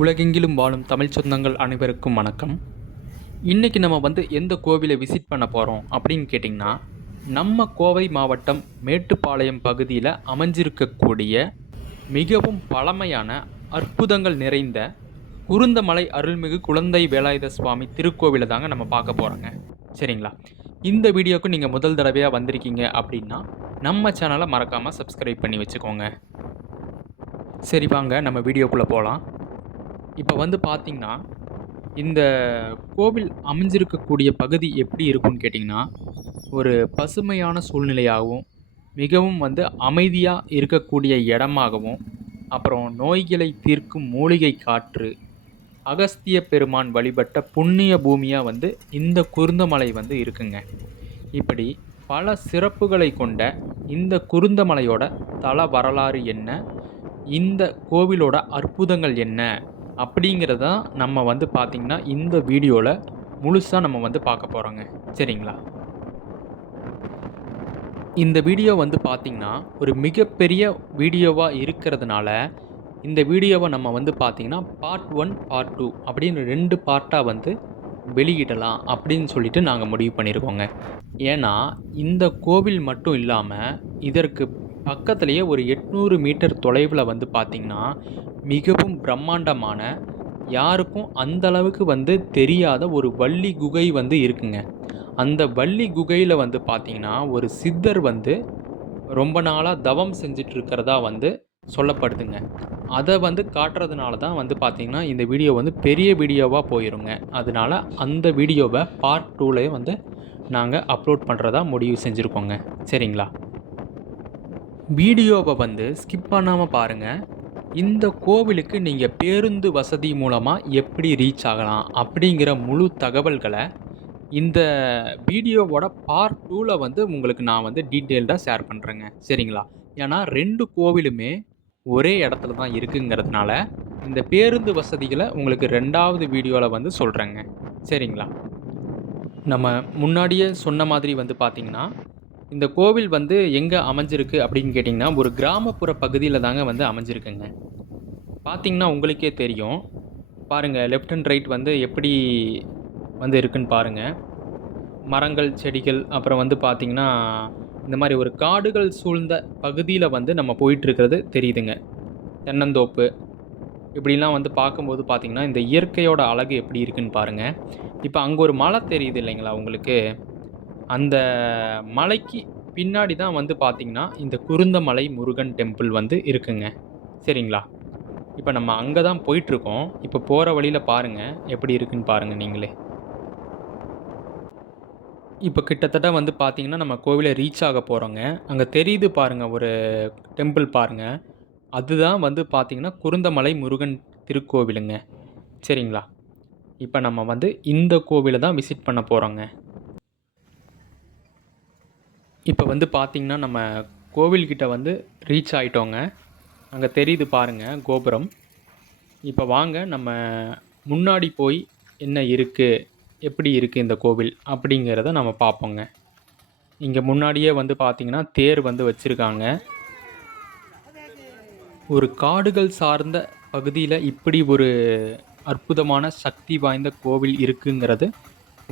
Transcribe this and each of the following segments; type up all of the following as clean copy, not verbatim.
உலகெங்கிலும் வாழும் தமிழ் சொந்தங்கள் அனைவருக்கும் வணக்கம். இன்றைக்கி நம்ம எந்த கோவிலை விசிட் பண்ண போகிறோம் அப்படின்னு கேட்டிங்கன்னா, நம்ம கோவை மாவட்டம் மேட்டுப்பாளையம் பகுதியில் அமைஞ்சிருக்கக்கூடிய மிகவும் பழமையான அற்புதங்கள் நிறைந்த குருந்தமலை அருள்மிகு குழந்தை வேலாயுத சுவாமி திருக்கோவிலை தாங்க நம்ம பார்க்க போகிறோங்க. சரிங்களா? இந்த வீடியோவுக்கு நீங்கள் முதல் தடவையாக வந்திருக்கீங்க அப்படின்னா நம்ம சேனலை மறக்காமல் சப்ஸ்கிரைப் பண்ணி வச்சுக்கோங்க. சரி, வாங்க நம்ம வீடியோக்குள்ளே போகலாம். இப்போ பார்த்தீங்கன்னா, இந்த கோவில் அமைஞ்சிருக்கக்கூடிய பகுதி எப்படி இருக்கும்னு கேட்டிங்கன்னா, ஒரு பசுமையான சூழ்நிலையாகவும், மிகவும் அமைதியாக இருக்கக்கூடிய இடமாகவும், அப்புறம் நோய்களை தீர்க்கும் மூலிகை காற்று, அகஸ்திய பெருமான் வழிபட்ட புண்ணிய பூமியாக இந்த குருந்தமலை இருக்குங்க. இப்படி பல சிறப்புகளை கொண்ட இந்த குருந்தமலையோட தல வரலாறு என்ன, இந்த கோவிலோட அற்புதங்கள் என்ன அப்படிங்கிறத நம்ம பார்த்திங்கன்னா இந்த வீடியோவில் முழுசாக நம்ம பார்க்க போகிறோங்க. சரிங்களா? இந்த வீடியோ பார்த்திங்கன்னா ஒரு மிகப்பெரிய வீடியோவாக இருக்கிறதுனால இந்த வீடியோவை நம்ம பார்த்திங்கன்னா பார்ட் 1 பார்ட் 2 அப்படின்னு 2 பார்ட்டாக வெளியிடலாம் அப்படின்னு சொல்லிட்டு நாங்கள் முடிவு பண்ணியிருக்கோங்க. ஏன்னா இந்த கோவில் மட்டும் இல்லாமல் இதற்கு பக்கத்துலேயே ஒரு 800 மீட்டர் தொலைவில் பார்த்திங்கன்னா மிகவும் பிரம்மாண்டமான, யாருக்கும் அந்தளவுக்கு தெரியாத ஒரு வள்ளி குகை இருக்குங்க. அந்த வள்ளி குகையில் பார்த்திங்கன்னா ஒரு சித்தர் ரொம்ப நாளாக தவம் செஞ்சிட்ருக்கிறதா சொல்லப்படுதுங்க. அதை காட்டுறதுனால தான் பார்த்திங்கன்னா இந்த வீடியோ பெரிய வீடியோவாக போயிருங்க. அதனால அந்த வீடியோவை பார்ட் 2லேயே நாங்கள் அப்லோட் பண்ணுறதா முடிவு செஞ்சுருக்கோங்க. சரிங்களா? வீடியோவை ஸ்கிப் பண்ணாமல் பாருங்கள். இந்த கோவிலுக்கு நீங்கள் பேருந்து வசதி மூலமாக எப்படி ரீச் ஆகலாம் அப்படிங்கிற முழு தகவல்களை இந்த வீடியோவோட பார்ட் 2ல் உங்களுக்கு நான் டீட்டெயில்டாக ஷேர் பண்ணுறேங்க. சரிங்களா? ஏன்னா 2 கோவிலுமே ஒரே இடத்துல தான் இருக்குங்கிறதுனால இந்த பேருந்து வசதிகளை உங்களுக்கு 2வது வீடியோவில் சொல்கிறேங்க. சரிங்களா? நம்ம முன்னாடியே சொன்ன மாதிரி பார்த்திங்கன்னா, இந்த கோவில் எங்கே அமைஞ்சிருக்கு அப்படின்னு கேட்டிங்கன்னா, ஒரு கிராமப்புற பகுதியில் தாங்க அமைஞ்சிருக்குங்க. பார்த்திங்கன்னா உங்களுக்கே தெரியும். பாருங்கள், லெஃப்ட் அண்ட் ரைட் எப்படி இருக்குன்னு பாருங்கள். மரங்கள், செடிகள், அப்புறம் பார்த்திங்கன்னா இந்த மாதிரி ஒரு காடுகள் சூழ்ந்த பகுதியில் நம்ம போயிட்டுருக்கிறது தெரியுதுங்க. தென்னந்தோப்பு இப்படிலாம் பார்க்கும்போது பார்த்திங்கன்னா இந்த இயற்கையோட அழகு எப்படி இருக்குன்னு பாருங்கள். இப்போ அங்கே ஒரு மலை தெரியுது இல்லைங்களா உங்களுக்கு? அந்த மலைக்கு பின்னாடி தான் பார்த்திங்கன்னா இந்த குருந்தமலை முருகன் டெம்பிள் இருக்குங்க. சரிங்களா? இப்போ நம்ம அங்கே தான் போயிட்டுருக்கோம். இப்போ போகிற வழியில் பாருங்கள் எப்படி இருக்குன்னு பாருங்கள் நீங்களே. இப்போ கிட்டத்தட்ட பார்த்திங்கன்னா நம்ம கோவிலை ரீச் ஆக போகிறோங்க. அங்கே தெரியுது பாருங்கள் ஒரு டெம்பிள் பாருங்கள். அதுதான் பார்த்திங்கன்னா குருந்தமலை முருகன் திருக்கோவிலுங்க. சரிங்களா? இப்போ நம்ம இந்த கோவிலை தான் விசிட் பண்ண போகிறோங்க. இப்போ பார்த்திங்கன்னா நம்ம கோவில்கிட்ட ரீச் ஆகிட்டோங்க. அங்கே தெரியுது பாருங்கள் கோபுரம். இப்போ வாங்க நம்ம முன்னாடி போய் என்ன இருக்குது, எப்படி இருக்குது இந்த கோவில் அப்படிங்கிறத நம்ம பார்ப்போங்க. இங்கே முன்னாடியே பார்த்திங்கன்னா தேர் வச்சுருக்காங்க. ஒரு காடுகள் சார்ந்த பகுதியில் இப்படி ஒரு அற்புதமான சக்தி வாய்ந்த கோவில் இருக்குங்கிறது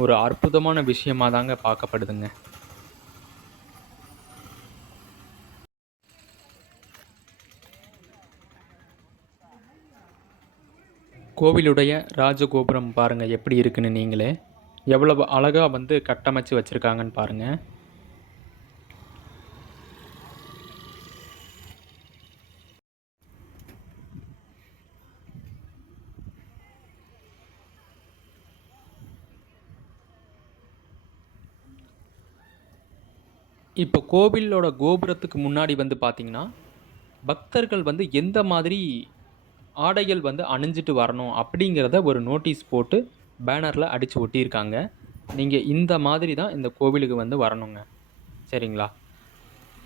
ஒரு அற்புதமான விஷயமாக தாங்க பார்க்கப்படுதுங்க. கோவிலுடைய ராஜகோபுரம் பாருங்கள் எப்படி இருக்குன்னு நீங்களே. எவ்வளவு அழகாக கட்டமைச்சு வச்சுருக்காங்கன்னு பாருங்கள். இப்போ கோவிலோட கோபுரத்துக்கு முன்னாடி பார்த்திங்கன்னா பக்தர்கள் எந்த மாதிரி ஆடைகள் அணிஞ்சிட்டு வரணும் அப்படிங்கிறத ஒரு நோட்டீஸ் போட்டு பேனரில் அடித்து ஒட்டியிருக்காங்க. நீங்கள் இந்த மாதிரி தான் இந்த கோவிலுக்கு வரணுங்க. சரிங்களா?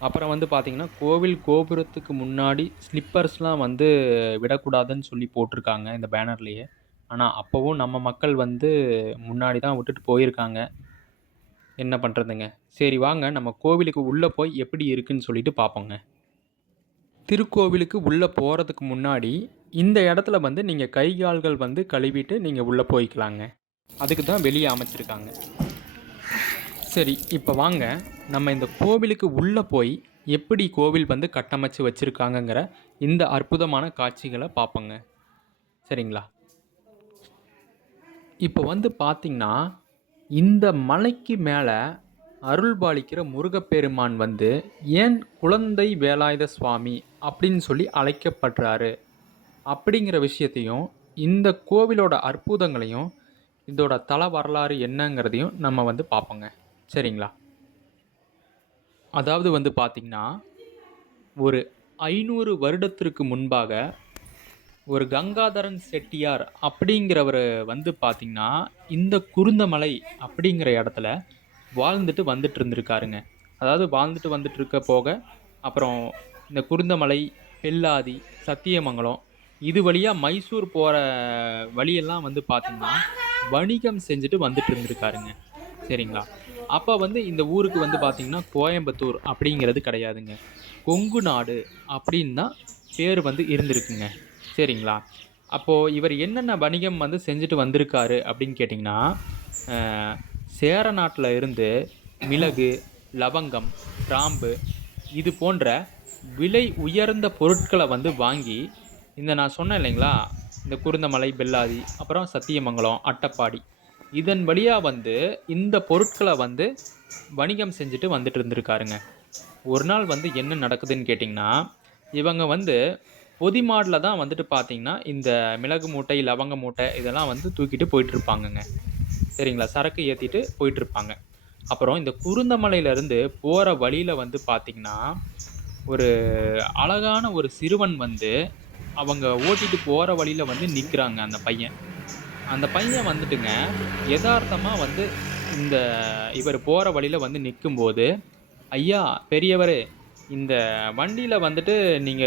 அப்புறம் பார்த்திங்கன்னா கோவில் கோபுரத்துக்கு முன்னாடி ஸ்லிப்பர்ஸ்லாம் விடக்கூடாதுன்னு சொல்லி போட்டிருக்காங்க இந்த பேனர்லேயே. ஆனால் அப்போவும் நம்ம மக்கள் முன்னாடி தான் விட்டுட்டு போயிருக்காங்க. என்ன பண்ணுறதுங்க? சரி, வாங்க நம்ம கோவிலுக்கு உள்ளே போய் எப்படி இருக்குன்னு சொல்லிட்டு பார்ப்போங்க. திருக்கோவிலுக்கு உள்ளே போகிறதுக்கு முன்னாடி இந்த இடத்துல வந்து நீங்கள் கை கால்கள் வந்து கழுவிட்டு நீங்கள் உள்ளே போய்க்கலாங்க. அதுக்கு தான் வெளியே அமைச்சிருக்காங்க. சரி, இப்போ வாங்க நம்ம இந்த கோவிலுக்கு உள்ளே போய் எப்படி கோவில் வந்து கட்டமைச்சு வச்சுருக்காங்கங்கிற இந்த அற்புதமான காட்சிகளை பார்ப்போங்க. சரிங்களா? இப்போ வந்து பார்த்திங்கன்னா, இந்த மலைக்கு மேலே அருள்பாலிக்கிற முருகப்பெருமான் வந்து ஏன் குழந்தை வேலாயுத சுவாமி அப்படின்னு சொல்லி அழைக்கப்படுறாரு அப்படிங்கிற விஷயத்தையும், இந்த கோவிலோட அற்புதங்களையும், இதோட தல வரலாறு என்னங்கிறதையும் நம்ம வந்து பார்ப்போங்க. சரிங்களா? அதாவது வந்து பார்த்திங்கன்னா, ஒரு 500 வருடத்திற்கு முன்பாக ஒரு கங்காதரன் செட்டியார் அப்படிங்கிறவர் வந்து பார்த்திங்கன்னா, இந்த குருந்தமலை அப்படிங்கிற இடத்துல வாழ்ந்துட்டு வந்துட்டு இருந்திருக்காருங்க. அதாவது வாழ்ந்துட்டு வந்துட்டு இருக்க போக, அப்புறம் இந்த குருந்தமலை, பெல்லாதி, சத்தியமங்கலம் இது வழியா மைசூர் போற வழியெல்லாம் வந்து பார்த்தீங்கன்னா, வணிகம் செஞ்சுட்டு வந்துட்டு இருந்திருக்காருங்க. சரிங்களா? அப்ப வந்து இந்த ஊருக்கு வந்து பார்த்தீங்கன்னா, கோயம்புத்தூர் அப்படிங்கிறது கிடையாதுங்க. கொங்கு நாடு அப்படின்னு தான் பேர் வந்து இருந்திருக்குங்க. சரிங்களா? அப்போ இவர் என்னென்ன வணிகம் வந்து செஞ்சுட்டு வந்திருக்காரு அப்படின்னு கேட்டிங்கன்னா, அ சேர நாட்டுல இருந்து மிளகு, லவங்கம், கிராம்பு இது போன்ற விலை உயர்ந்த பொருட்கள வந்து வாங்கி, இந்த நான் சொன்னேன் இல்லைங்களா? இந்த குருந்தமலை, பெல்லாதி, அப்புறம் சத்தியமங்கலம், அட்டப்பாடி இதன் வழியா வந்து இந்த பொருட்கள வந்து வணிகம் செஞ்சுட்டு வந்துட்டு இருந்திருக்காருங்க. ஒரு நாள் வந்து என்ன நடக்குதுன்னு கேட்டிங்கன்னா, இவங்க வந்து பொதிமாடுல தான் வந்துட்டு பார்த்தீங்கன்னா, இந்த மிளகு மூட்டை, லவங்க மூட்டை இதெல்லாம் வந்து தூக்கிட்டு போயிட்டுருப்பாங்கங்க. சரிங்களா? சரக்கு ஏத்திட்டு போயிட்டுருப்பாங்க. அப்புறம் இந்த குருந்தமலையிலருந்து போற வழியில வந்து பார்த்தீங்கன்னா, ஒரு அழகான ஒரு சிறுவன் வந்து அவங்க ஓட்டிட்டு போற வழியில வந்து நிக்கிறாங்க அந்த பையன். அந்த பையன் வந்துட்டுங்க, எதார்த்தமா வந்து இந்த இவரு போற வழியில வந்து நிக்கும்போது, "ஐயா, பெரியவரே, இந்த வண்டியில வந்துட்டு நீங்க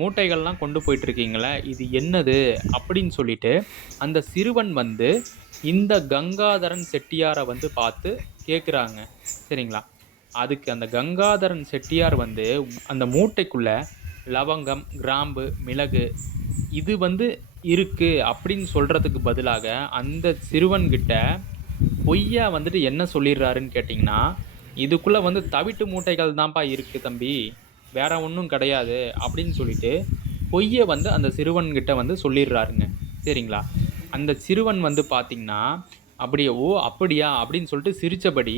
மூட்டைகள்லாம் கொண்டு போயிட்டுருக்கீங்கல்ல, இது என்னது?" அப்படின்னு சொல்லிட்டு, அந்த சிறுவன் வந்து இந்த கங்காதரன் செட்டியார வந்து பார்த்து கேட்குறாங்க. சரிங்களா? அதுக்கு அந்த கங்காதரன் செட்டியார் வந்து அந்த மூட்டைக்குள்ள லவங்கம், கிராம்பு, மிளகு இது வந்து இருக்கு அப்படின்னு சொல்றதுக்கு பதிலாக, அந்த சிறுவன்கிட்ட பொய்யா வந்துட்டு என்ன சொல்லிடுறாருன்னு கேட்டிங்கன்னா, "இதுக்குள்ள வந்து தவிட்டு மூட்டைகள் தான்ப்பா இருக்கு தம்பி. வேற ஒண்ணும் கிடையாது." அப்படின்னு சொல்லிட்டு, பொய்ய வந்து அந்த சிறுவன்கிட்ட வந்து சொல்லிடுறாருங்க. சரிங்களா? அந்த சிறுவன் வந்து பார்த்தீங்கன்னா, அப்படியே "ஓ! அப்படியா?" அப்படின்னு சொல்லிட்டு சிரிச்சபடி,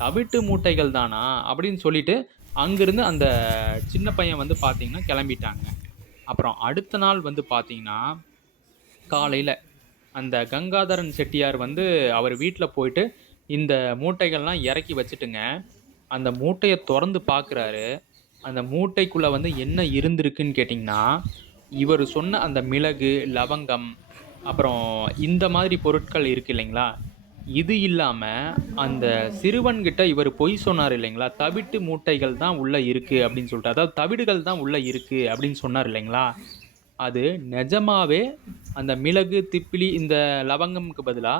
"தவிட்டு மூட்டைகள் தானா?" அப்படின்னு சொல்லிட்டு, அங்கிருந்து அந்த சின்ன பையன் வந்து பார்த்தீங்கன்னா கிளம்பிட்டாங்க. அப்புறம் அடுத்த நாள் வந்து பார்த்தீங்கன்னா, காலையில அந்த கங்காதரன் செட்டியார் வந்து அவர் வீட்ல போயிட்டு, இந்த மூட்டைகள்லாம் இறக்கி வச்சுட்டுங்க, அந்த மூட்டைய தொறந்து பார்க்குறாரு. அந்த மூட்டைக்குள்ள வந்து என்ன இருந்திருக்குன்னு கேட்டீங்கன்னா, இவரு சொன்ன அந்த மிளகு, லவங்கம், அப்புறம் இந்த மாதிரி பொருட்கள் இருக்கு இல்லைங்களா? இது இல்லாம, அந்த சிறுவன்கிட்ட இவரு பொய் சொன்னாரு இல்லைங்களா? "தவிட்டு மூட்டைகள் தான் உள்ள இருக்கு" அப்படின்னு சொல்லிட்டு. அதாவது தவிடுகள் தான் உள்ள இருக்கு அப்படின்னு சொன்னாரு இல்லைங்களா? அது நெஜமாவே அந்த மிளகு, திப்பிலி இந்த லவங்கம்க்கு பதிலா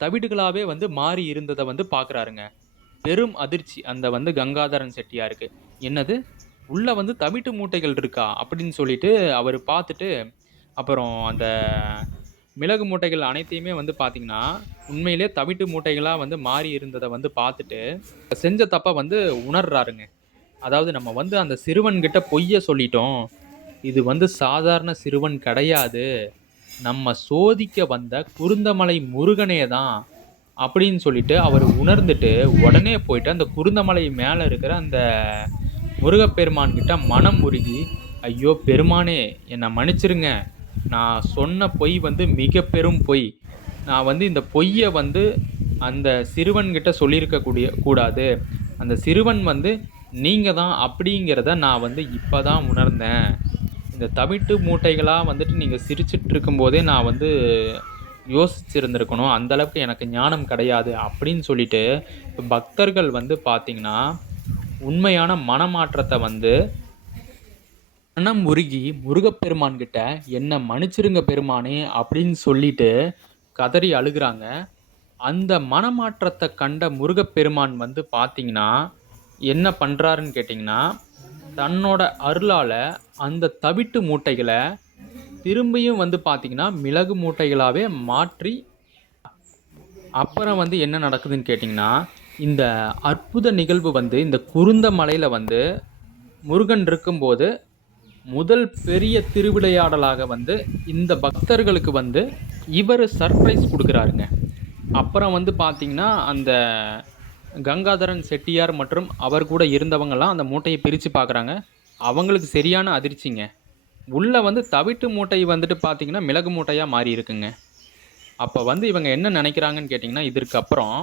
தவிடுகளாவே வந்து மாறி இருந்தத வந்து பார்க்குறாருங்க. பெரும் அதிர்ச்சி அந்த வந்து கங்காதரன் செட்டியாருக்கு. "என்னது? உள்ள வந்து தவிட்டு மூட்டைகள் இருக்கா?" அப்படின்னு சொல்லிட்டு அவரு பார்த்துட்டு, அப்புறம் அந்த மிளகு மூட்டைகள் அனைத்தையுமே வந்து பார்த்தீங்கன்னா, உண்மையிலேயே தவிட்டு மூட்டைகளா வந்து மாறி இருந்தத வந்து பார்த்துட்டு, செஞ்ச தப்ப வந்து உணர்றாருங்க. அதாவது நம்ம வந்து அந்த சிறுவன்கிட்ட பொய்ய சொல்லிட்டோம். இது வந்து சாதாரண சிறுவன் கிடையாது. நம்ம சோதிக்க வந்த குருந்தமலை முருகனே தான். அப்படின்னு சொல்லிட்டு அவரு உணர்ந்துட்டு, உடனே போயிட்டு அந்த குருந்தமலை மேல இருக்கிற அந்த முருகப்பெருமான் கிட்ட மனம் உருகி, "ஐயோ! பெருமானே, என்ன மன்னிச்சிருங்க. நான் சொன்ன பொய் வந்து மிக பெரும் பொய். நான் வந்து இந்த பொய்ய வந்து அந்த சிறுவன்கிட்ட சொல்லியிருக்க கூடாது. அந்த சிறுவன் வந்து நீங்க தான் அப்படிங்கிறத நான் வந்து இப்ப தான் உணர்ந்தேன். இந்த தவிட்டு மூட்டைகளா வந்துட்டு நீங்க சிரிச்சுட்டு இருக்கும்போதே நான் வந்து யோசிச்சிருந்திருக்கணும். அந்த அளவுக்கு எனக்கு ஞானம் கிடையாது." அப்படின்னு சொல்லிட்டு, இப்ப பக்தர்கள் வந்து பார்த்தீங்கன்னா, உண்மையான மனமாற்றத்த வந்து மனம் உருகி முருகப்பெருமான் கிட்ட, "என்ன மன்னிச்சிருங்க பெருமானே" அப்படின்னு சொல்லிட்டு கதறி அழுகுறாங்க. அந்த மனமாற்றத்த கண்ட முருகப்பெருமான் வந்து பார்த்தீங்கன்னா, என்ன பண்றாருன்னு கேட்டீங்கன்னா, தன்னோட அருளால அந்த தவிட்டு மூட்டைகள திரும்பியும் வந்து பார்த்தீங்கன்னா, மிளகு மூட்டைகளாவே மாற்றி அப்புறம் வந்து என்ன நடக்குதுன்னு கேட்டிங்கன்னா, இந்த அற்புத நிகழ்வு வந்து இந்த குருந்த மலையில வந்து முருகன் இருக்கும்போது, முதல் பெரிய திருவிளையாடலாக வந்து இந்த பக்தர்களுக்கு வந்து இவரு சர்ப்ரைஸ் குடுக்குறாருங்க. அப்புறம் வந்து பார்த்தீங்கன்னா, அந்த கங்காதரன் செட்டியார் மற்றும் அவர் கூட இருந்தவங்கலாம் அந்த மூட்டைய பிரிச்சு பார்க்குறாங்க. அவங்களுக்கு சரியான அதிர்ச்சிங்க. உள்ள வந்து தவிட்டு மூட்டை வந்துட்டு பார்த்தீங்கன்னா, மிளகு மூட்டையா மாறி இருக்குங்க. அப்ப வந்து இவங்க என்ன நெனைக்கிறாங்கன்னு கேட்டீங்கன்னா, இதற்கு அப்புறம்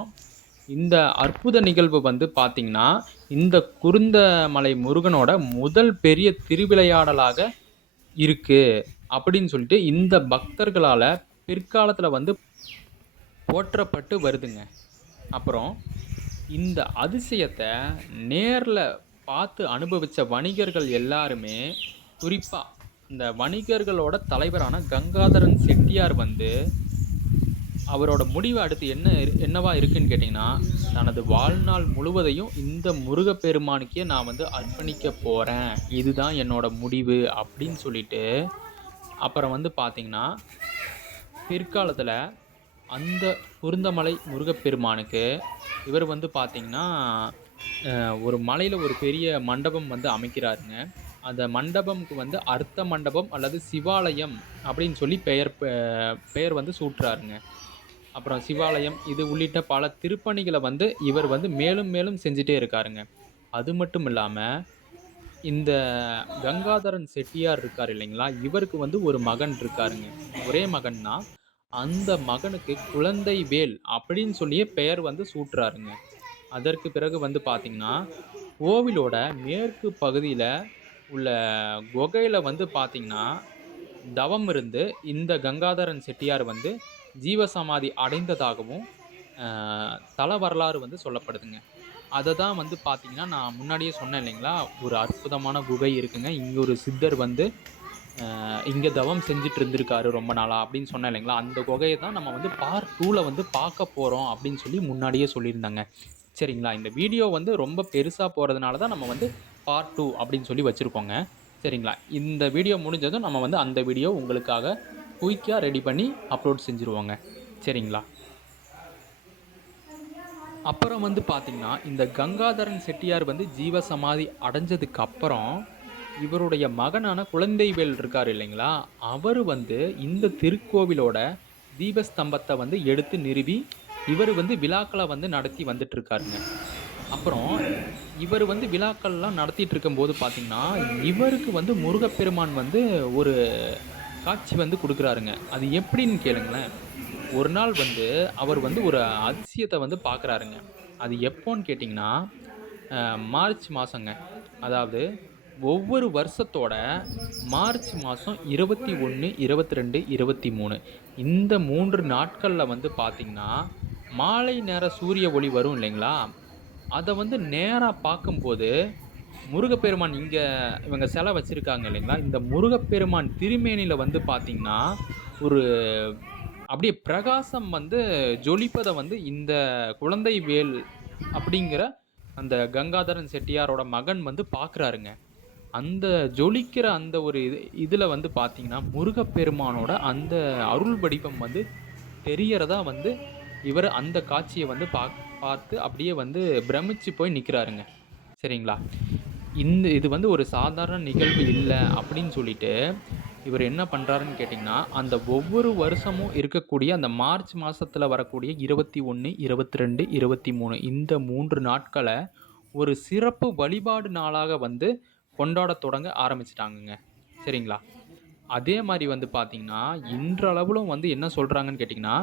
இந்த அற்புத நிகழ்வு வந்து பார்த்தீங்கன்னா, இந்த குருந்தமலை முருகனோட முதல் பெரிய திருவிளையாடலாக இருக்கு. அப்படின்னு சொல்லிட்டு இந்த பக்தர்களால பிற்காலத்துல வந்து போற்றப்பட்டு வருதுங்க. அப்புறம் இந்த அதிசயத்த நேர்ல பார்த்து அனுபவிச்ச வணிகர்கள் எல்லாருமே, குறிப்பா இந்த வணிகர்களோட தலைவரான கங்காதரன் செட்டியார் வந்து அவரோட முடிவு அடுத்து என்னவா இருக்குன்னு கேட்டீங்கன்னா, தனது வாழ்நாள் முழுவதையும் இந்த முருகப்பெருமானுக்கே நான் வந்து அர்ப்பணிக்க போறேன். இதுதான் என்னோட முடிவு அப்படின்னு சொல்லிட்டு, அப்புறம் வந்து பார்த்தீங்கன்னா, பிற்காலத்தில அந்த குருந்தமலை முருகப்பெருமானுக்கு இவர் வந்து பார்த்தீங்கன்னா, ஒரு மலையில ஒரு பெரிய மண்டபம் வந்து அமைக்கிறாருங்க. அந்த மண்டபம்க்கு வந்து அர்த்த மண்டபம் அல்லது சிவாலயம் அப்படின்னு சொல்லி பெயர் வந்து சூட்டுறாருங்க. அப்புறம் சிவாலயம் இது உள்ளிட்ட பல திருப்பணிகள வந்து இவர் வந்து மேலும் மேலும் செஞ்சுட்டே இருக்காருங்க. அது மட்டும் இல்லாம, இந்த கங்காதரன் செட்டியார் இருக்காரு இல்லைங்களா? இவருக்கு வந்து ஒரு மகன் இருக்காருங்க. ஒரே மகன் தான். அந்த மகனுக்கு குழந்தை வேல் அப்படின்னு சொல்லியே பெயர் வந்து சூட்டுறாருங்க. அதற்கு பிறகு வந்து பார்த்தீங்கன்னா, கோவிலோட மேற்கு பகுதியில உள்ள குகையில வந்து பார்த்தீங்கன்னா, தவம் இருந்து இந்த கங்காதரன் செட்டியார் வந்து ஜீவசமாதி அடைந்ததாகவும், அ தல வரலாறு வந்து சொல்லப்படுதுங்க. அத தான் வந்து பார்த்தீங்கன்னா, நான் முன்னாடியே சொன்னேன் இல்லைங்களா? ஒரு அற்புதமான குகை இருக்குங்க. இங்க ஒரு சித்தர் வந்து இங்க தவம் செஞ்சுட்டு இருந்திருக்காரு ரொம்ப நாளா அப்படின்னு சொன்னேன் இல்லைங்களா? அந்த குகைய தான் நம்ம வந்து பார்ட் 2ல வந்து பார்க்க போறோம் அப்படின்னு சொல்லி முன்னாடியே சொல்லியிருந்தேங்க. சரிங்களா? இந்த வீடியோ வந்து ரொம்ப பெருசா போறதுனால தான் நம்ம வந்து பார்ட் 2 அப்படின்னு சொல்லி வச்சிருக்கோங்க. சரிங்களா? இந்த வீடியோ முடிஞ்சதும் நம்ம வந்து அந்த வீடியோ உங்களுக்காக குயிக்கா ரெடி பண்ணி அப்லோட் செஞ்சுருவோங்க. சரிங்களா? அப்புறம் வந்து பார்த்தீங்கன்னா, இந்த கங்காதரன் செட்டியார் வந்து ஜீவசமாதி அடைஞ்சதுக்கு அப்புறம், இவருடைய மகனான குழந்தைவேல் இருக்காரு இல்லைங்களா? அவரு வந்து இந்த திருக்கோவிலோட தீபஸ்தம்பத்த வந்து எடுத்து நிறுவி, இவரு வந்து விழாக்கள வந்து நடத்தி வந்துட்டுருக்காருங்க. அப்புறம் இவரு வந்து விழாக்கள்லாம் நடத்திட்டு இருக்கும்போது பார்த்தீங்கன்னா, இவருக்கு வந்து முருகப்பெருமான் வந்து ஒரு காட்சி வந்து குடுக்குறாருங்க. அது எப்படின்னு கேளுங்களேன். ஒரு நாள் வந்து அவர் வந்து ஒரு அதிசயத்த வந்து பார்க்குறாருங்க. அது எப்போன்னு கேட்டிங்கன்னா, மார்ச் மாசங்க. அதாவது ஒவ்வொரு வருஷத்தோட மார்ச் மாசம் 21, 22, 23 இந்த 3 நாட்கள்ல வந்து பார்த்தீங்கன்னா, மாலை நேர சூரிய ஒளி வரும் இல்லைங்களா? அத வந்து நேரா பார்க்கும்போது, முருகப்பெருமான் இவங்க சிலை வச்சிருக்காங்க இல்லைங்களா? இந்த முருகப்பெருமான் திருமேனில வந்து பார்த்தீங்கன்னா, ஒரு அப்படியே பிரகாசம் வந்து ஜொலிப்பத வந்து இந்த குழந்தை வேல் அப்படிங்கிற அந்த கங்காதரன் செட்டியாரோட மகன் வந்து பார்க்குறாருங்க. அந்த ஜொலிக்கிற அந்த ஒரு இதுல வந்து பார்த்தீங்கன்னா, முருகப்பெருமானோட அந்த அருள் வடிவம் வந்து தெரியறதா வந்து இவரு அந்த காட்சிய வந்து பார்த்து அப்படியே வந்து பிரமிச்சு போய் நிக்கிறாருங்க. சரிங்களா? இது வந்து ஒரு சாதாரண நிகழ்வு இல்ல அப்படின்னு சொல்லிட்டு, இவரு என்ன பண்றாருன்னு கேட்டீங்கன்னா, அந்த ஒவ்வொரு வருஷமும் இருக்கக்கூடிய அந்த மார்ச் மாசத்துல வரக்கூடிய 21, 22, 23 இந்த 3 நாட்கள ஒரு சிறப்பு வழிபாடு நாளாக வந்து கொண்டாடத் தொடங்க ஆரம்பிச்சுட்டாங்கங்க. சரிங்களா? அதே மாரி வந்து பார்த்தீங்கன்னா, இன்றளவிலும் வந்து என்ன சொல்றாங்கன்னு கேட்டீங்கன்னா,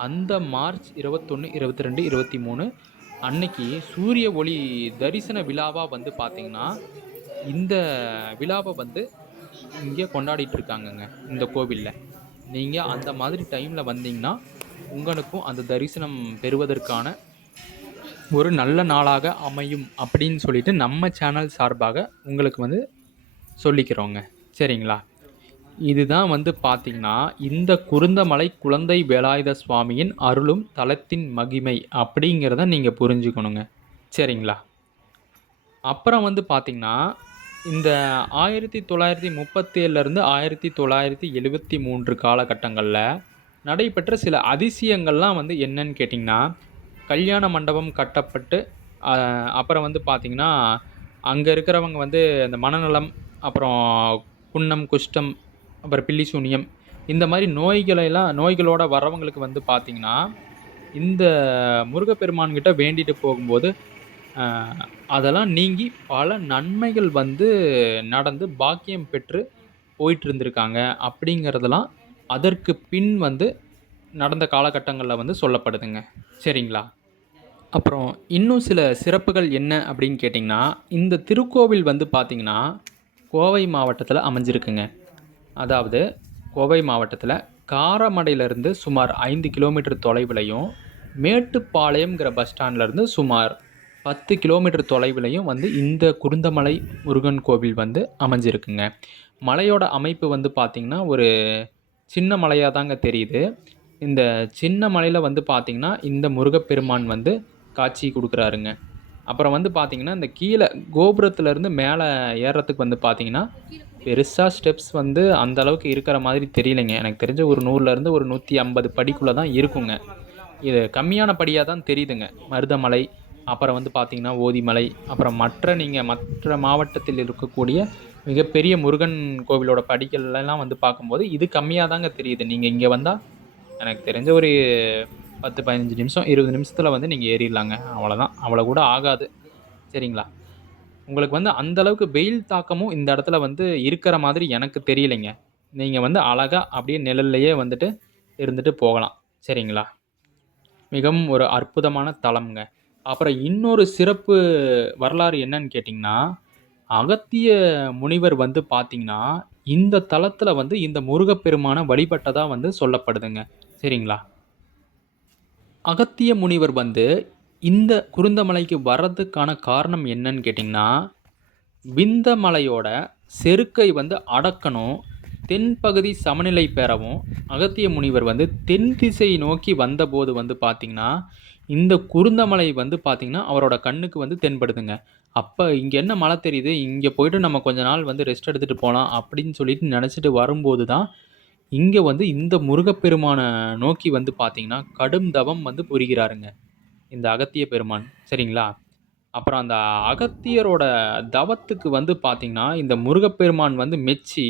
அந்த மார்ச் 21, 22, 23 அன்னைக்கு சூரிய ஒளி தரிசன விழாவா வந்து பார்த்தீங்கன்னா, இந்த விழாவ வந்து இங்க கொண்டாடிட்டு இருக்காங்கங்க, இந்த கோவில்ல. நீங்க அந்த மாதிரி டைம்ல வந்தீங்கன்னா, உங்களுக்கும் அந்த தரிசனம் பெறுவதற்கான ஒரு நல்ல நாளாக அமையும் அப்படின்னு சொல்லிட்டு நம்ம சேனல் சார்பாக உங்களுக்கு வந்து சொல்லிக்கிறோங்க. சரிங்களா? இதுதான் வந்து பார்த்தீங்கன்னா, இந்த குருந்தமலை குழந்தை வேலாயுத சுவாமியின் அருளும் தலத்தின் மகிமை அப்படிங்கிறத நீங்க புரிஞ்சுக்கணுங்க. சரிங்களா? அப்புறம் வந்து பார்த்தீங்கன்னா, இந்த 1937லேருந்து 1973 காலகட்டங்கள்ல நடைபெற்ற சில அதிசயங்கள்லாம் வந்து என்னன்னு கேட்டிங்கன்னா, கல்யாண மண்டபம் கட்டப்பட்டு, அ அப்புறம் வந்து பார்த்தீங்கன்னா, அங்க இருக்கிறவங்க வந்து இந்த மனநலம், அப்புறம் குன்னம், குஷ்டம், அப்புறம் பில்லி சூனியம் இந்த மாரி நோய்களோட வர்றவங்களுக்கு வந்து பார்த்தீங்கன்னா, இந்த முருகப்பெருமான் கிட்ட வேண்டிட்டு போகும்போது, அ அதெல்லாம் நீங்கி பல நன்மைகள் வந்து நடந்து பாக்கியம் பெற்று போயிட்டு இருந்திருக்காங்க. அப்படிங்கிறதெல்லாம் அதற்கு பின் வந்து நடந்த காலகட்டங்கள்ல வந்து சொல்லப்படுதுங்க. சரிங்களா? அப்புறம் இன்னும் சில சிறப்புகள் என்ன அப்படின்னு கேட்டிங்கன்னா, இந்த திருக்கோவில் வந்து பார்த்தீங்கன்னா, கோவை மாவட்டத்தில அமைஞ்சிருக்குங்க. அதாவது கோவை மாவட்டத்தில காரமடையிலிருந்து சுமார் 5 கிலோமீட்டர் தொலைவிலயும், மேட்டுப்பாளையம்ங்கிற பஸ் ஸ்டாண்ட்லருந்து சுமார் 10 கிலோமீட்டர் தொலைவிலயும் வந்து இந்த குருந்தமலை முருகன் கோவில் வந்து அமைஞ்சிருக்குங்க. மலையோட அமைப்பு வந்து பார்த்தீங்கன்னா, ஒரு சின்ன மலையா தாங்க தெரியுது. இந்த சின்ன மலையில வந்து பார்த்தீங்கன்னா, இந்த முருகப்பெருமான் வந்து காட்சி குடுக்குறாருங்க. அப்புறம் வந்து பார்த்தீங்கன்னா, இந்த கீழ கோபுரத்திலருந்து மேல ஏர்றதுக்கு வந்து பார்த்தீங்கன்னா, பெருசா ஸ்டெப்ஸ் வந்து அந்த அளவுக்கு இருக்கிற மாதிரி தெரியலைங்க. எனக்கு தெரிஞ்சு ஒரு 100லேருந்து ஒரு 150 படிக்குள்ள தான் இருக்குங்க. இது கம்மியான படியா தான் தெரியுதுங்க. மருதமலை, அப்புறம் வந்து பார்த்தீங்கன்னா, ஓதிமலை, அப்புறம் மற்ற மாவட்டத்தில் இருக்கக்கூடிய மிகப்பெரிய முருகன் கோவிலோட படிக்கல்லாம் வந்து பார்க்கும்போது, இது கம்மியா தாங்க தெரியுது. நீங்க இங்க வந்தா எனக்கு தெரிஞ்சு ஒரு 10, 15 நிமிஷம், 20 நிமிஷத்துல வந்து நீங்க ஏறிர்லாங்க. அவ்வளதான். அவ்வளோ கூட ஆகாது. சரிங்களா? உங்களுக்கு வந்து அந்த அளவுக்கு வெயில் தாக்கமும் இந்த இடத்துல வந்து இருக்கிற மாதிரி எனக்கு தெரியலைங்க. நீங்க வந்து அழகா அப்படியே நிழல்லயே வந்துட்டு இருந்துட்டு போகலாம். சரிங்களா? மிகவும் ஒரு அற்புதமான தலம்ங்க. அப்புறம் இன்னொரு சிறப்பு வரலாறு என்னன்னு கேட்டீங்கன்னா, அகத்திய முனிவர் வந்து பார்த்தீங்கன்னா, இந்த தலத்துல வந்து இந்த முருகப்பெருமான வழிபட்டதா வந்து சொல்லப்படுதுங்க. சரிங்களா? அகத்திய முனிவர் வந்து இந்த குருந்தமலைக்கு வர்றதுக்கான காரணம் என்னன்னு கேட்டிங்கன்னா, விந்தமலையோட செருக்கை வந்து அடக்கணும், தென்பகுதி சமநிலை பெறவும், அகத்திய முனிவர் வந்து தென் திசை நோக்கி வந்தபோது வந்து பார்த்தீங்கன்னா, இந்த குருந்தமலை வந்து பார்த்தீங்கன்னா, அவரோட கண்ணுக்கு வந்து தென்படுதுங்க. அப்ப இங்க என்ன மலை தெரியுது, இங்க போயிட்டு நம்ம கொஞ்ச நாள் வந்து ரெஸ்ட் எடுத்துட்டு போலாம் அப்படின்னு சொல்லிட்டு நெனச்சுட்டு வரும்போது தான், இங்க வந்து இந்த முருகப்பெருமான நோக்கி வந்து பார்த்தீங்கன்னா, கடும் தவம் வந்து புரிகிறாருங்க. இந்த அகத்திய பெருமான். சரிங்களா? அப்புறம் அந்த அகத்தியரோட தவத்துக்கு வந்து பார்த்தீங்கன்னா, இந்த முருகப்பெருமான் வந்து மெச்சி,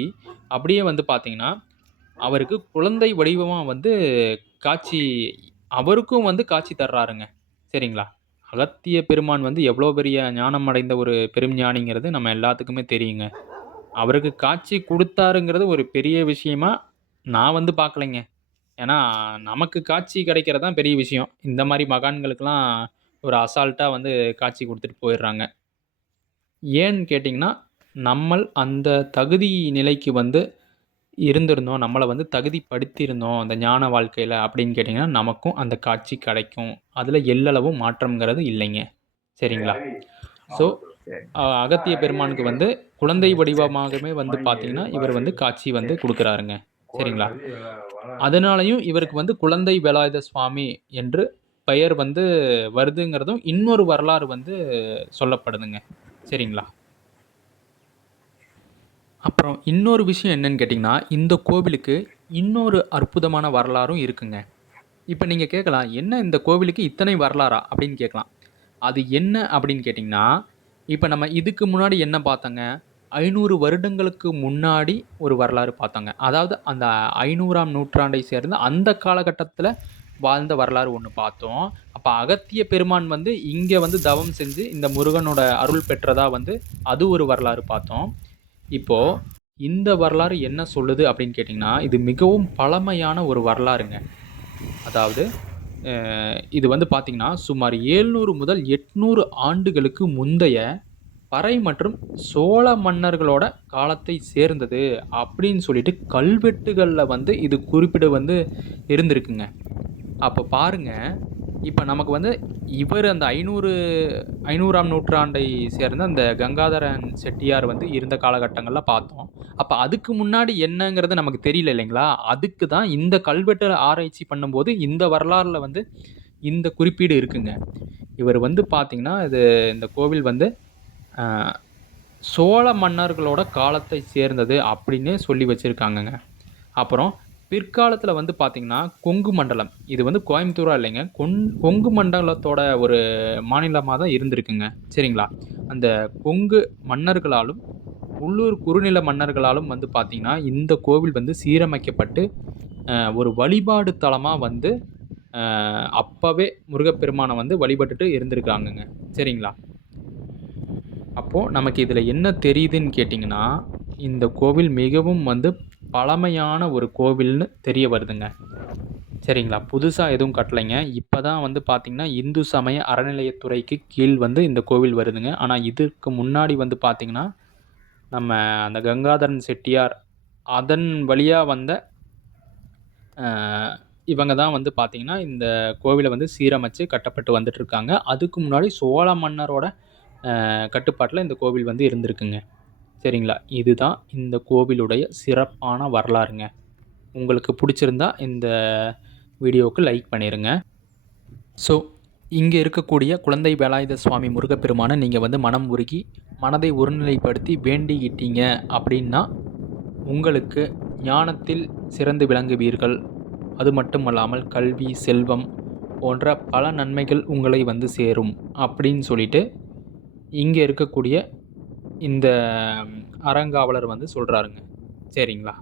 அப்படியே வந்து பார்த்தீங்கன்னா, அவருக்கு குழந்தை வடிவமா வந்து காட்சி அவருக்கும் வந்து காட்சி தர்றாருங்க. சரிங்களா? அகத்திய பெருமான் வந்து எவ்வளோ பெரிய ஞானம் அடைந்த ஒரு பெரும் ஞானிங்கிறது நம்ம எல்லாத்துக்குமே தெரியுங்க. அவருக்கு காட்சி குடுத்தாருங்கிறது ஒரு பெரிய விஷயமா நான் வந்து பார்க்கலைங்க. ஏன்னா, நமக்கு காட்சி கிடைக்கிறது தான் பெரிய விஷயம். இந்த மாரி மகான்களுக்கெல்லாம் ஒரு அசால்ட்டா வந்து காட்சி குடுத்துட்டு போயிர்றாங்க. ஏன்னு கேட்டீங்கன்னா, நம்மள் அந்த தகுதி நிலைக்கு வந்து இருந்திருந்தோம். நம்மள வந்து தகுதிப்படுத்தியிருந்தோம், அந்த ஞான வாழ்க்கையில அப்படின்னு கேட்டீங்கன்னா, நமக்கும் அந்த காட்சி கிடைக்கும். அதுல எள்ளளவும் மாற்றம்ங்கிறது இல்லைங்க. சரிங்களா? ஸோ, அகத்திய பெருமானுக்கு வந்து குழந்தை வடிவமாகவே வந்து பார்த்தீங்கன்னா, இவர் வந்து காட்சி வந்து குடுக்குறாருங்க. சரிங்களா? அதனாலயும் இவருக்கு வந்து குழந்தை வேலாயுத சுவாமி என்று பெயர் வந்து வருதுங்கிறதும் இன்னொரு வரலாறு வந்து சொல்லப்படுதுங்க. சரிங்களா? அப்புறம் இன்னொரு விஷயம் என்னன்னு கேட்டீங்கன்னா, இந்த கோவிலுக்கு இன்னொரு அற்புதமான வரலாறும் இருக்குங்க. இப்ப நீங்க கேட்கலாம், "என்ன இந்த கோவிலுக்கு இத்தனை வரலாறா?" அப்படின்னு கேட்கலாம். அது என்ன அப்படின்னு கேட்டீங்கன்னா, இப்ப நம்ம இதுக்கு முன்னாடி என்ன பார்த்தோங்க? 500 வருடங்களுக்கு முன்னாடி ஒரு வரலாறு பார்த்தோங்க. அதாவது அந்த 500ஆம் நூற்றாண்டை சேர்ந்த அந்த காலகட்டத்தில வாழ்ந்த வரலாறு ஒண்ணு பார்த்தோம். அப்ப அகத்திய பெருமான் வந்து இங்க வந்து தவம் செஞ்சு இந்த முருகனோட அருள் பெற்றதா வந்து அது ஒரு வரலாறு பார்த்தோம். இப்போ இந்த வரலாறு என்ன சொல்லுது அப்படின்னு கேட்டீங்கன்னா, இது மிகவும் பழமையான ஒரு வரலாறுங்க. அதாவது இது வந்து பார்த்தீங்கன்னா, சுமார் 700 முதல் 800 ஆண்டுகளுக்கு முந்தைய பறை மற்றும் சோழ மன்னர்களோட காலத்தை சேர்ந்தது அப்படின்னு சொல்லிட்டு கல்வெட்டுகள்ல வந்து இது குறிப்பிட வந்து இருந்திருக்குங்க. அப்ப பாருங்க, இப்ப நமக்கு வந்து இவரு அந்த 500ஆம் நூற்றாண்டை சேர்ந்த அந்த கங்காதரன் செட்டியார் வந்து இருந்த காலகட்டங்கள்ல பார்த்தோம். அப்ப அதுக்கு முன்னாடி என்னங்கிறது நமக்கு தெரியல இல்லைங்களா? அதுக்கு தான் இந்த கல்வெட்டு ஆராய்ச்சி பண்ணும்போது இந்த வரலாறுல வந்து இந்த குறிப்பீடு இருக்குங்க. இவர் வந்து பார்த்தீங்கன்னா, இந்த கோவில் வந்து அ சோழ மன்னர்களோட காலத்தை சேர்ந்தது அப்படின்னே சொல்லி வச்சுருக்காங்கங்க. அப்புறம் பிற்காலத்தில் வந்து பார்த்திங்கன்னா கொங்கு மண்டலம், இது வந்து கோயம்புத்தூரா இல்லைங்க, கொங்கு மண்டலத்தோட ஒரு மாநிலமாக தான் இருந்திருக்குங்க. சரிங்களா? அந்த கொங்கு மன்னர்களாலும் உள்ளூர் குறுநில மன்னர்களாலும் வந்து பார்த்திங்கன்னா இந்த கோவில் வந்து சீரமைக்கப்பட்டு ஒரு வழிபாடு தலமா வந்து அப்பவே முருகப்பெருமானை வந்து வழிபட்டுட்டு இருந்திருக்காங்கங்க. சரிங்களா? அப்போ நமக்கு இதில என்ன தெரியுதுன்னு கேட்டிங்கன்னா, இந்த கோவில் மிகவும் வந்து பழமையான ஒரு கோவில்னு தெரிய வருதுங்க. சரிங்களா? புதுசா எதுவும் கட்டலைங்க. இப்ப தான் வந்து பார்த்தீங்கன்னா, இந்து சமய அறநிலையத்துறைக்கு கீழ் வந்து இந்த கோவில் வருதுங்க. ஆனா இதுக்கு முன்னாடி வந்து பார்த்தீங்கன்னா, நம்ம அந்த கங்காதரன் செட்டியார் அதன் வழியா வந்த அ இவங்க தான் வந்து பார்த்தீங்கன்னா, இந்த கோவில வந்து சீரமைச்சு கட்டப்பட்டு வந்துட்டுருக்காங்க. அதுக்கு முன்னாடி சோழ மன்னரோட கட்டுப்பாட்டில இந்த கோவில் வந்து இருந்திருக்குங்க. சரிங்களா? இதுதான் இந்த கோவிலுடைய சிறப்பான வரலாறுங்க. உங்களுக்கு பிடிச்சிருந்தா இந்த வீடியோவுக்கு லைக் பண்ணிருங்க. ஸோ, இங்க இருக்கக்கூடிய குழந்தை வேலாயுத சுவாமி முருகப்பெருமான நீங்க வந்து மனம் உருகி, மனதை ஒருநிலைப்படுத்தி வேண்டிக்கிட்டீங்க அப்படின்னா, உங்களுக்கு ஞானத்தில் சிறந்து விளங்குவீர்கள். அது மட்டுமல்லாமல் கல்வி, செல்வம் போன்ற பல நன்மைகள் உங்களை வந்து சேரும் அப்படின்னு சொல்லிட்டு, இங்க இருக்கக்கூடிய இந்த அறங்காவலர் வந்து சொல்றாருங்க. சரிங்களா?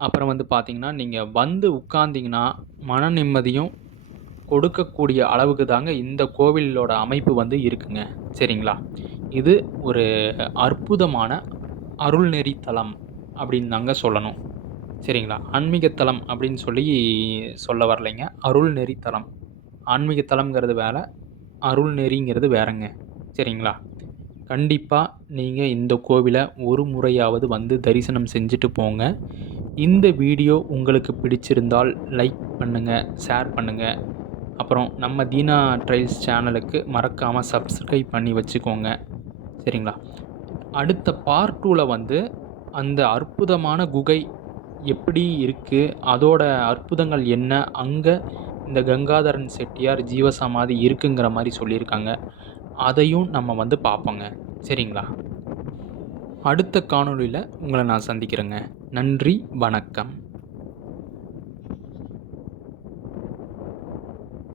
அப்புறம் வந்து பார்த்தீங்கன்னா, நீங்க வந்து உட்கார்ந்தீங்கன்னா, மன நிம்மதியும் கொடுக்கக்கூடிய அளவுக்கு தாங்க இந்த கோவிலோட அமைப்பு வந்து இருக்குங்க. சரிங்களா? இது ஒரு அற்புதமான அருள்நெறி தலம் அப்படின்னு தாங்க சொல்லணும். சரிங்களா? ஆன்மீக தலம் அப்படின்னு சொல்லி சொல்ல வரலைங்க. அருள்நெறி தலம். ஆன்மீக தலம்ங்கிறது வேற, அருள்நெறிங்கிறது வேறங்க. சரிங்களா? கண்டிப்பா நீங்க இந்த கோவில ஒரு முறையாவது வந்து தரிசனம் செஞ்சுட்டு போங்க. இந்த வீடியோ உங்களுக்கு பிடிச்சிருந்தால் லைக் பண்ணுங்க, ஷேர் பண்ணுங்க. அப்புறம் நம்ம தீனா ட்ரைல்ஸ் சேனலுக்கு மறக்காம சப்ஸ்கிரைப் பண்ணி வச்சுக்கோங்க. சரிங்களா? அடுத்த பார்ட் 2ல வந்து அந்த அற்புதமான குகை எப்படி இருக்கு? அதோட அற்புதங்கள் என்ன? அங்க இந்த கங்காதரன் செட்டியார் ஜீவசமாதி இருக்குங்கிற மாரி சொல்லியிருக்காங்க. அதையும் நம்ம வந்து பார்ப்போங்க. சரிங்களா? அடுத்த காணொளியில உங்கள நான் சந்திக்கிறேங்க. நன்றி, வணக்கம்.